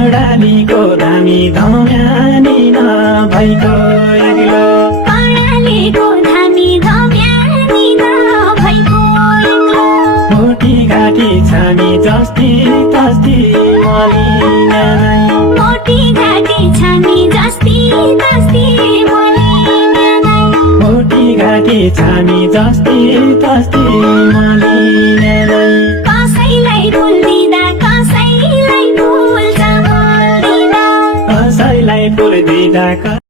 कर्णालीको धामी धम्यानी नभएको एक्लो कर्णालीको धामी धम्यानी नभएको एक्लो मोटी घाटी छामी जस्ती तस्ती मलिना नै मोटी घाटी छामी जस्ती तस्ती मलिना नै मोटी घाटी छामी जस्ती तस्ती मलिना नै कसैलाई भुल्दिँदा कसैलाई भुल्छ भुल्दिँदा कसैलाई फुल दिँदा